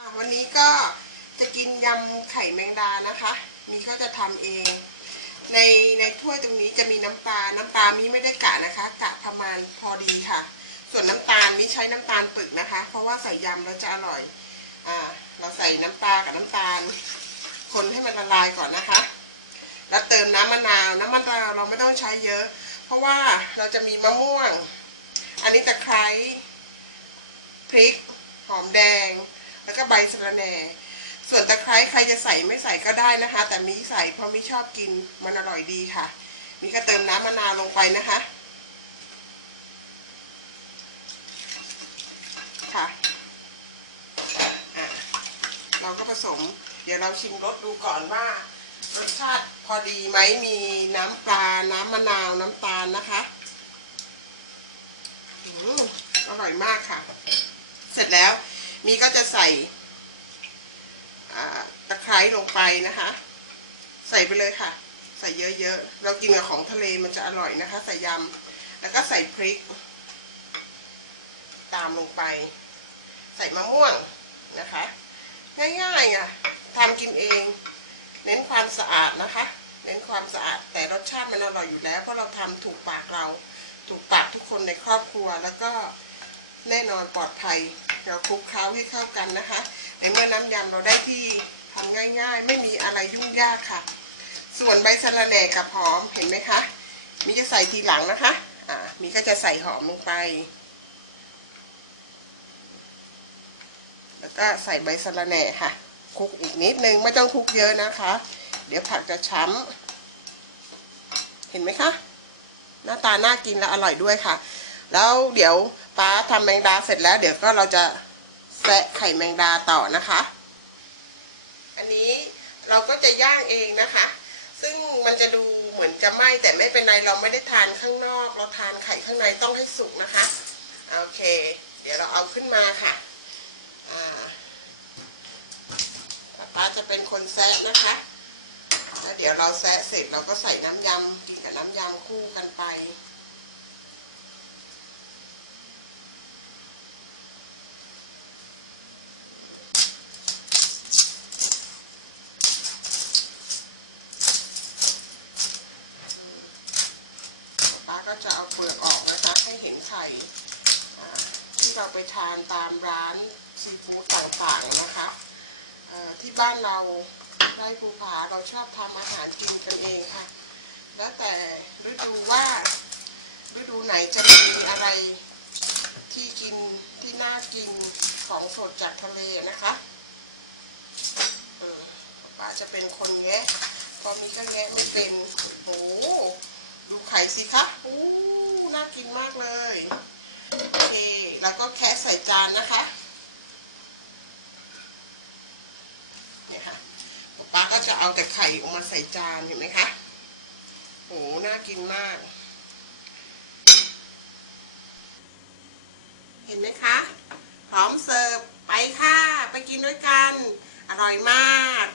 วันนี้ก็จะกินยำไข่แมงดานะคะมีก็จะทำเองในถ้วยตรงนี้จะมีน้ำปลามีไม่ได้กะนะคะกะประมาณพอดีค่ะส่วนน้ำตาลมีใช้น้ำตาลปึกนะคะเพราะว่าใส่ยำแล้วจะอร่อยเราใส่น้ำปลากับน้ำตาลคนให้มันละลายก่อนนะคะแล้วเติมน้ำมะนาวเราไม่ต้องใช้เยอะเพราะว่าเราจะมีมะม่วงอันนี้ตะไคร้พริกหอมแดงแล้วก็ใบสะระแหน่ส่วนตะไคร้ใครจะใส่ไม่ใส่ก็ได้นะคะแต่มีใส่เพราะมีชอบกินมันอร่อยดีค่ะมีก็เติมน้ำมะนาวลงไปนะคะค่ะเราก็ผสมเดี๋ยวเราชิมรสดูก่อนว่ารสชาติพอดีไหมมีน้ำปลาน้ำมะนาวน้ำตาลนะคะอร่อยมากค่ะเสร็จแล้วมีก็จะใส่ตะไคร้ลงไปนะคะใส่ไปเลยค่ะใส่เยอะๆเรากินกับของทะเลมันจะอร่อยนะคะใส่ยำแล้วก็ใส่พริกตามลงไปใส่มะม่วงนะคะง่ายๆอ่ะทำกินเองเน้นความสะอาดนะคะเน้นความสะอาดแต่รสชาติมันอร่อยอยู่แล้วเพราะเราทำถูกปากเราถูกปากทุกคนในครอบครัวแล้วก็แน่นอนปลอดภัยเราคลุกเคล้าให้เข้ากันนะคะในเมื่อน้ำยำเราได้ที่ทำง่ายๆไม่มีอะไรยุ่งยากค่ะส่วนใบสะระแหน่กับหอมเห็นไหมคะมีจะใส่ทีหลังนะคะมีก็จะใส่หอมลงไปแล้วก็ใส่ใบสะระแหน่ค่ะคลุกอีกนิดนึงไม่ต้องคลุกเยอะนะคะเดี๋ยวผักจะช้ำเห็นไหมคะหน้าตาน่ากินและอร่อยด้วยค่ะแล้วเดี๋ยวป้าทำแมงดาเสร็จแล้วเดี๋ยวก็เราจะแซะไข่แมงดาต่อนะคะอันนี้เราก็จะย่างเองนะคะซึ่งมันจะดูเหมือนจะไหม้แต่ไม่เป็นไรเราไม่ได้ทานข้างนอกเราทานไข่ข้างในต้องให้สุกนะคะโอเคเดี๋ยวเราเอาขึ้นมาค่ะป้าจะเป็นคนแซะนะคะแล้วเดี๋ยวเราแซะเสร็จเราก็ใส่น้ำยำกินกับน้ำยำคู่กันไปก็จะเอาเปลือกออกนะคะให้เห็นไข่ที่เราไปทานตามร้านซีฟู้ดต่างๆนะคะที่บ้านเราไร่ภูผาเราชอบทำอาหารกินกันเองค่ะแล้วแต่ฤดูว่าฤดูไหนจะมีอะไรที่กินที่น่ากินของสดจากทะเลนะคะป้าจะเป็นคนแงะพอมีก็แงะไม่เป็นโอ้ดูไข่สิคะน่ากินมากเลยโอเคแล้วก็แคะใส่จานนะคะเนี่ยค่ะป้าก็จะเอาแต่ไข่ออกมาใส่จานเห็นไหมคะโอ้น่ากินมากเห็นไหมคะพร้อมเสิร์ฟไปค่ะไปกินด้วยกันอร่อยมาก